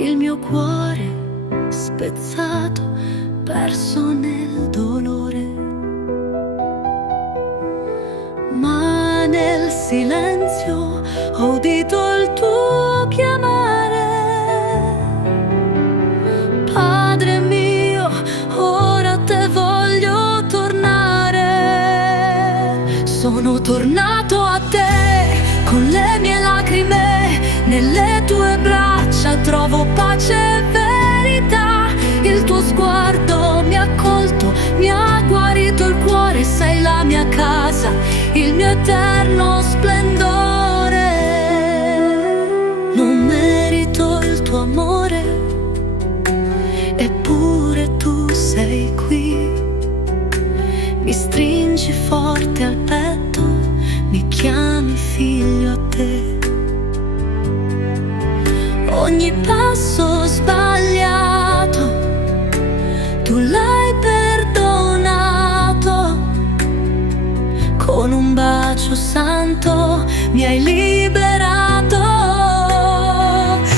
il mio cuore spezzato, perso nel dolore. Ma nel silenzio ho udito il tuo chiamare. Padre mio, ora a te voglio tornare. Sono tornato a te con le mie lacrime, nelle tue braccia trovo pace e verità. Il tuo sguardo mi ha accolto, mi ha guarito il cuore, sei la mia casa, il mio eterno splendore. Non merito il tuo amore, eppure tu sei qui. Mi stringi forte al petto, mi chiami figlio a te. Ogni passo sbagliato tu l'hai perdonato, con un bacio santo mi hai liberato.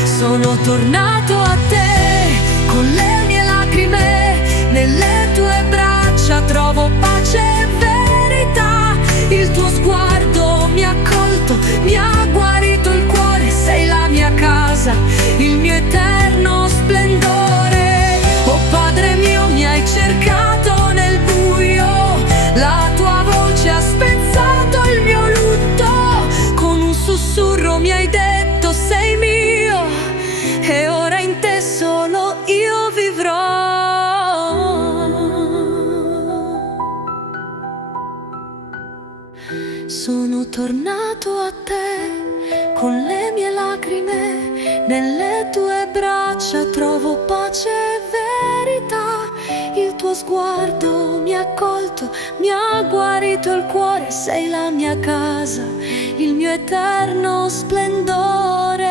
Sono tornato a te con le mie lacrime, nelle tue braccia trovo pace e verità. Il tuo sguardo mi ha accolto, mi ha guarito il cuore, sei la mia casa, il mio eterno splendore. Oh Padre mio, mi hai cercato nel buio, la tua voce ha spezzato il mio lutto. Con un sussurro mi hai detto sei mio, e ora in te solo io vivrò. Sono tornato a te con le mie lacrime, nelle tue braccia trovo pace e verità. Il tuo sguardo mi ha accolto, mi ha guarito il cuore, sei la mia casa, il mio eterno splendore.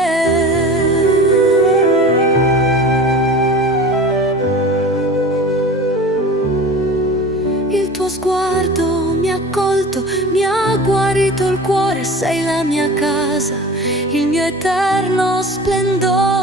Il tuo sguardo mi ha accolto, mi ha guarito il cuore, sei la mia casa, il mio eterno splendore.